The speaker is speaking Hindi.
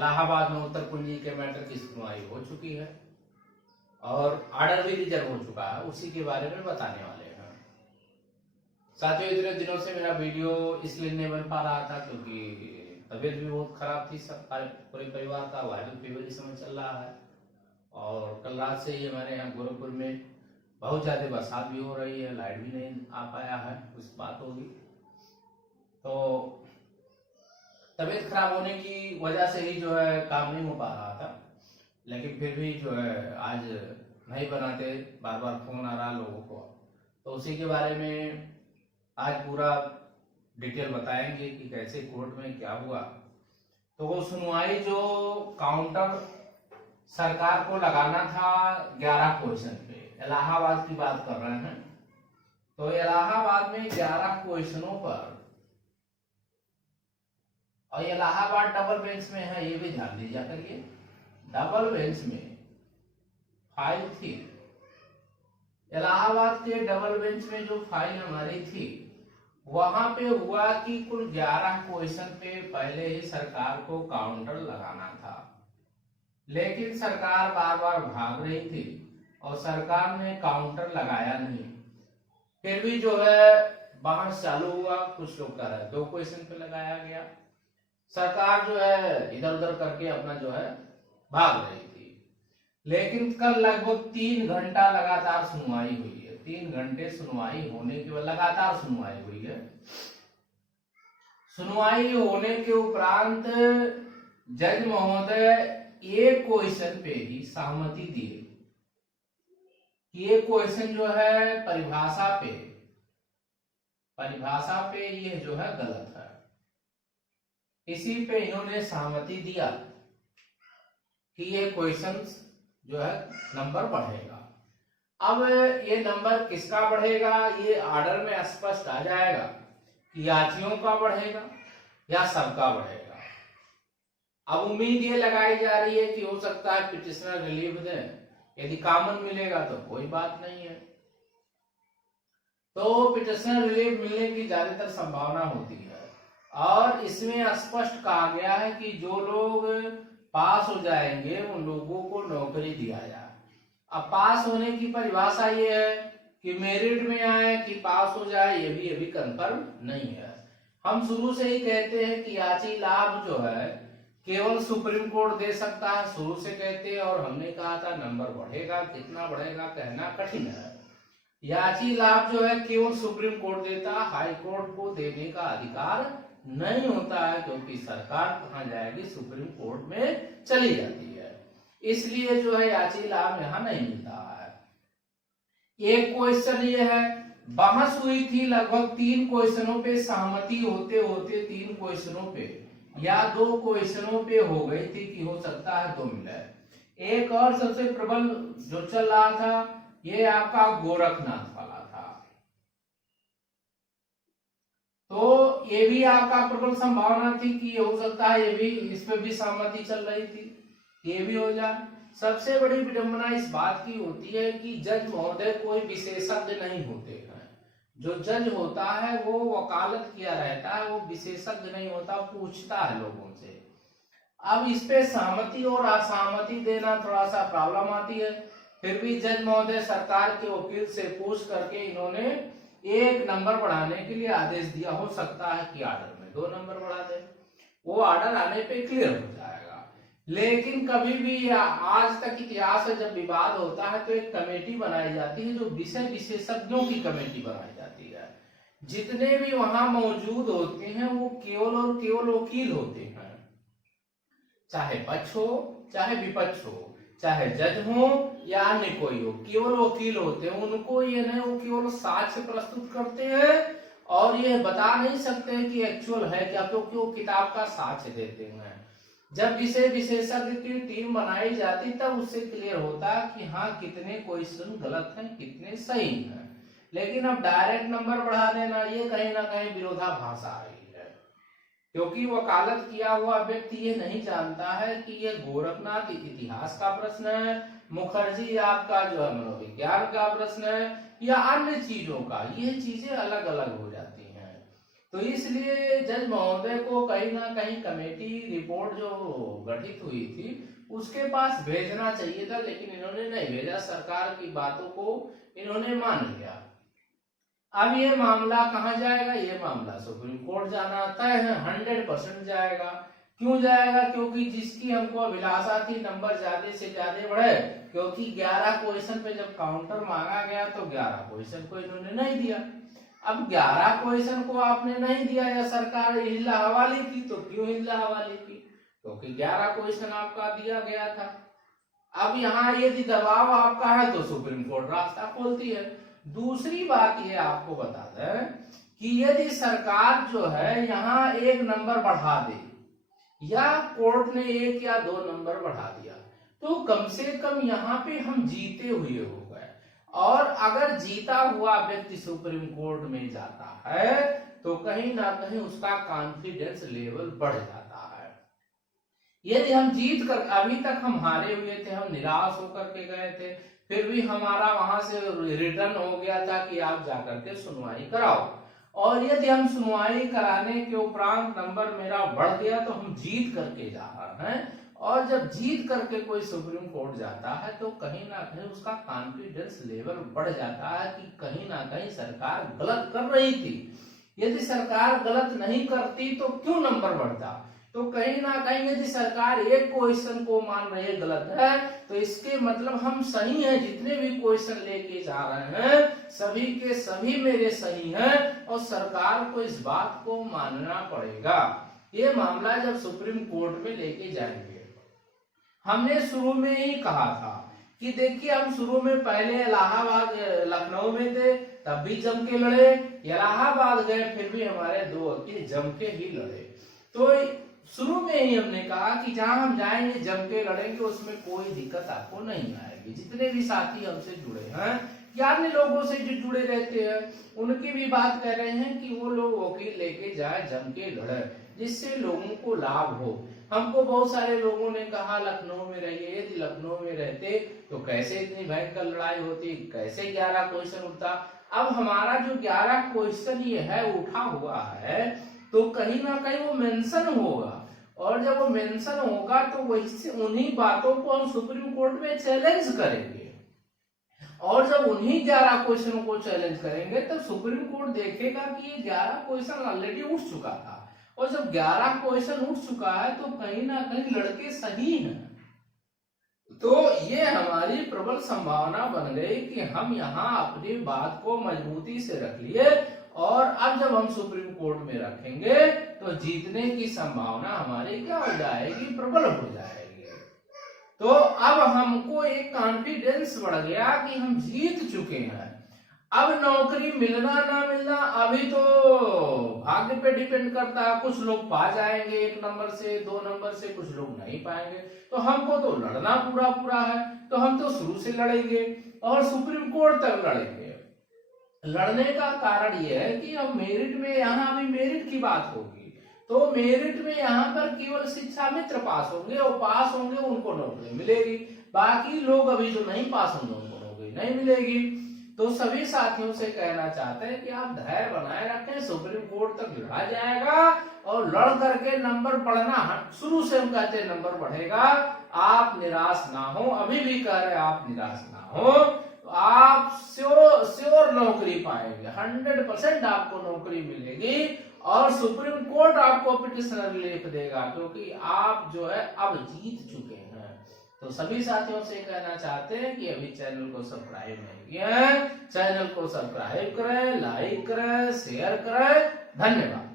इलाहाबाद में उत्तर कुंजी के मैटर की सुनवाई हो चुकी है और ऑर्डर भी रिजर्व हो चुका है, उसी के बारे में बताने वाले हैं। साथियों, इतने दिनों से मेरा वीडियो इसलिए नहीं बन पा रहा था क्योंकि तबीयत भी बहुत खराब थी, सब पूरे परिवार का वायरल फीवर इस समय चल रहा है। और कल रात से ही हमारे यहाँ गोरखपुर में बहुत ज़्यादा बरसात भी हो रही है, लाइट भी नहीं आ पाया है, कुछ बात होगी। तो तबीयत खराब होने की वजह से ही जो है काम नहीं हो पा रहा था, लेकिन फिर भी जो है आज नहीं बनाते, बार बार फोन आ रहा लोगों को, तो उसी के बारे में आज पूरा डिटेल बताएंगे कि कैसे कोर्ट में क्या हुआ। तो वो सुनवाई जो काउंटर सरकार को लगाना था 11 क्वेश्चन पे, इलाहाबाद की बात कर रहे हैं, तो इलाहाबाद में 11 क्वेश्चनों पर, और इलाहाबाद डबल बेंच में है, ये भी ध्यान दीजिए करिए, डबल बेंच में फाइल थी, इलाहाबाद के डबल बेंच में जो फाइल हमारी थी वहां पे हुआ कि कुल 11 क्वेश्चन पे पहले ही सरकार को काउंटर लगाना था, लेकिन सरकार बार बार भाग रही थी और सरकार ने काउंटर लगाया नहीं। फिर भी जो है बहस चालू हुआ, कुछ लोग कह रहे 2 क्वेश्चन पे लगाया गया, सरकार जो है इधर उधर करके अपना जो है भाग रही थी। लेकिन कल लगभग 3 घंटा लगातार सुनवाई हुई है, 3 घंटे सुनवाई होने के बाद लगातार सुनवाई हुई है। सुनवाई होने के उपरांत जज महोदय एक क्वेश्चन पे ही सहमति दिए कि ये क्वेश्चन जो है परिभाषा पे ये जो है गलत है, इसी पे इन्होंने सहमति दिया कि ये क्वेश्चन जो है नंबर बढ़ेगा। अब ये नंबर किसका बढ़ेगा, ये ऑर्डर में स्पष्ट आ जाएगा कि याचियों का बढ़ेगा या सबका बढ़ेगा। अब उम्मीद ये लगाई जा रही है कि हो सकता है पिटिशनर रिलीफ दें, यदि कॉमन मिलेगा तो कोई बात नहीं है, तो पिटिशनर रिलीफ मिलने की ज्यादातर संभावना होती है। और इसमें स्पष्ट कहा गया है कि जो लोग पास हो जाएंगे उन लोगों को नौकरी दिया जाए। अब पास होने की परिभाषा ये है कि मेरिट में आए कि पास हो जाए, ये भी अभी कंफर्म नहीं है। हम शुरू से ही कहते हैं कि याची लाभ जो है केवल सुप्रीम कोर्ट दे सकता है, शुरू से कहते हैं, और हमने कहा था नंबर बढ़ेगा, कितना बढ़ेगा कहना कठिन है। याची लाभ जो है केवल सुप्रीम कोर्ट देता, हाई कोर्ट को देने का अधिकार नहीं होता है, क्योंकि सरकार कहां जाएगी, सुप्रीम कोर्ट में चली जाती है, इसलिए जो है याची लाभ यहां नहीं मिलता है। एक क्वेश्चन ये है, बहस हुई थी लगभग 3 क्वेश्चनों पे, सहमति होते होते 3 क्वेश्चनों पे या 2 क्वेश्चनों पे हो गई थी कि हो सकता है 2 मिले। एक और सबसे प्रबल जो चल रहा था ये आपका गोरखनाथ वाला था, तो ये भी आपका प्रबल संभावना थी कि हो सकता है ये भी, इस पे भी सहमति चल रही थी, ये भी हो जाए। सबसे बड़ी विडंबना इस बात की होती है कि जज महोदय कोई विशेषज्ञ नहीं होते हैं, जो जज होता है वो वकालत किया रहता है, वो विशेषज्ञ नहीं होता, पूछता है लोगों से। अब इस पे सहमति और असहमति देना थोड़ा सा प्रॉब्लम आती है, फिर भी जज महोदय सरकार के वकील से पूछ करके इन्होंने 1 नंबर बढ़ाने के लिए आदेश दिया। हो सकता है कि ऑर्डर में 2 नंबर बढ़ा दे, वो ऑर्डर आने पे क्लियर हो जाएगा। लेकिन कभी भी आज तक इतिहास में जब विवाद होता है तो एक कमेटी बनाई जाती है, जो विषय विशेषज्ञों की कमेटी बनाई जाती है। जितने भी वहां मौजूद होते हैं वो केवल और केवल वकील होते हैं, चाहे पक्ष हो चाहे विपक्ष हो, चाहे जज हो या अन्य कोई हो, केवल वकील होते हैं। उनको ये नहीं, वो केवल साक्ष्य प्रस्तुत करते हैं और ये बता नहीं सकते हैं कि एक्चुअल है क्या, क्योंकि वो किताब का साक्ष्य देते हैं। जब विषय विशेषज्ञ की टीम बनाई जाती तब उससे क्लियर होता कि हाँ कितने क्वेश्चन गलत हैं, कितने सही हैं। लेकिन अब डायरेक्ट नंबर बढ़ा देना ये कहीं ना कहीं विरोधाभास आ रही है, क्योंकि वकालत किया हुआ व्यक्ति ये नहीं जानता है कि ये गोरखनाथ इतिहास का प्रश्न है, मुखर्जी आपका जो है मनोविज्ञान का प्रश्न है या अन्य चीजों का, ये चीजें अलग अलग हो जाती हैं। तो इसलिए जज महोदय को कहीं ना कहीं कमेटी रिपोर्ट जो गठित हुई थी उसके पास भेजना चाहिए था, लेकिन इन्होंने नहीं भेजा। सरकार की बातों को इन्होंने मान लिया। अब ये मामला कहाँ जाएगा? ये मामला सुप्रीम कोर्ट जाना तय है, 100% जाएगा। क्यों जाएगा? क्योंकि जिसकी हमको अभिलाषा थी नंबर ज्यादा से ज्यादा बढ़े, क्योंकि 11 क्वेश्चन पे जब काउंटर मांगा गया तो 11 क्वेश्चन को इन्होंने नहीं दिया। अब 11 क्वेश्चन को आपने नहीं दिया या सरकार हिला हवाले की, तो क्यों हिला हवाले की? क्योंकि 11 क्वेश्चन आपका दिया गया था। अब यहाँ यदि दबाव आपका है तो सुप्रीम कोर्ट रास्ता खोलती है। दूसरी बात ये आपको बता दें कि यदि सरकार जो है यहाँ 1 नंबर बढ़ा दे या कोर्ट ने 1 या 2 नंबर बढ़ा दिया तो कम से कम यहाँ पे हम जीते हुए हो गए। और अगर जीता हुआ व्यक्ति सुप्रीम कोर्ट में जाता है तो कहीं ना कहीं उसका कॉन्फिडेंस लेवल बढ़ जाता है। यदि हम जीत कर, अभी तक हम हारे हुए थे, हम निराश होकर के गए थे, फिर भी हमारा वहां से रिटर्न हो गया था कि आप जाकर के सुनवाई कराओ, और यदि हम सुनवाई कराने के उपरांत नंबर मेरा बढ़ गया तो हम जीत करके जा रहे हैं। और जब जीत करके कोई सुप्रीम कोर्ट जाता है तो कहीं ना कहीं उसका कॉन्फिडेंस लेवल बढ़ जाता है कि कहीं ना कहीं सरकार गलत कर रही थी। यदि सरकार गलत नहीं करती तो क्यों नंबर बढ़ता? तो कहीं ना कहीं यदि सरकार 1 क्वेश्चन को मान रही है गलत है तो इसके मतलब हम सही हैं। जितने भी क्वेश्चन लेके जा रहे हैं सभी के सभी मेरे सही हैं और सरकार को इस बात को मानना पड़ेगा। ये मामला जब सुप्रीम कोर्ट में लेके जाएंगे, हमने शुरू में ही कहा था कि देखिए हम शुरू में पहले इलाहाबाद लखनऊ में थे तब भी जम के लड़े, इलाहाबाद गए फिर भी हमारे 2 वकील जम के ही लड़े। तो शुरू में ही हमने कहा कि जहां हम जाएंगे जम के लड़ेंगे, उसमें कोई दिक्कत आपको नहीं आएगी। जितने भी साथी हमसे जुड़े हैं या अन्य लोगों से जो जुड़े रहते हैं उनकी भी बात कर रहे हैं कि वो लोग वकील लेके जाए, जम के लड़े, जिससे लोगों को लाभ हो। हमको बहुत सारे लोगों ने कहा लखनऊ में रहिए, यदि लखनऊ में रहते तो कैसे इतनी भयंकर लड़ाई होती, कैसे 11 क्वेश्चन उठता। अब हमारा जो 11 क्वेश्चन ये है उठा हुआ है तो कहीं ना कहीं वो मेंशन होगा, और जब वो मेंशन होगा तो वही से उन्हीं बातों को हम सुप्रीम कोर्ट में चैलेंज करेंगे। और जब उन्हीं 11 क्वेश्चन को चैलेंज करेंगे तब सुप्रीम कोर्ट देखेगा कि ये 11 क्वेश्चन ऑलरेडी उठ चुका था, और जब 11 क्वेश्चन उठ चुका है तो कहीं ना कहीं लड़के सही हैं। तो ये हमारी प्रबल संभावना बन गई कि हम यहाँ अपनी बात को मजबूती से रख लिए, और अब जब हम सुप्रीम कोर्ट में रखेंगे तो जीतने की संभावना हमारी क्या हो जाएगी? प्रबल हो जाएगी। तो अब हमको एक कॉन्फिडेंस बढ़ गया कि हम जीत चुके हैं। अब नौकरी मिलना ना मिलना अभी तो भाग्य पे डिपेंड करता है। कुछ लोग पा जाएंगे 1 नंबर से, 2 नंबर से, कुछ लोग नहीं पाएंगे। तो हमको तो लड़ना पूरा है, तो हम तो शुरू से लड़ेंगे और सुप्रीम कोर्ट तक लड़ेंगे। लड़ने का कारण यह है कि अब मेरिट में, यहाँ अभी मेरिट की बात होगी तो मेरिट में यहाँ पर केवल शिक्षा मित्र पास होंगे, और पास होंगे उनको नौकरी मिलेगी। बाकी लोग अभी जो नहीं पास होंगे उनको नौकरी नहीं मिलेगी। तो सभी साथियों से कहना चाहते हैं कि आप धैर्य बनाए रखें, सुप्रीम कोर्ट तक लड़ा जाएगा और लड़ करके नंबर बढ़ना, शुरू से हम कहते हैं नंबर बढ़ेगा। आप निराश ना हो, अभी भी कह रहे आप निराश ना हो, आप श्योर नौकरी पाएंगे, 100% आपको नौकरी मिलेगी और सुप्रीम कोर्ट आपको पिटिशनर लिख देगा, क्योंकि आप जो है अब जीत चुके हैं। तो सभी साथियों से कहना चाहते हैं कि अभी चैनल को सब्सक्राइब नहीं किया है, चैनल को सब्सक्राइब करें, लाइक करें, शेयर करें। धन्यवाद।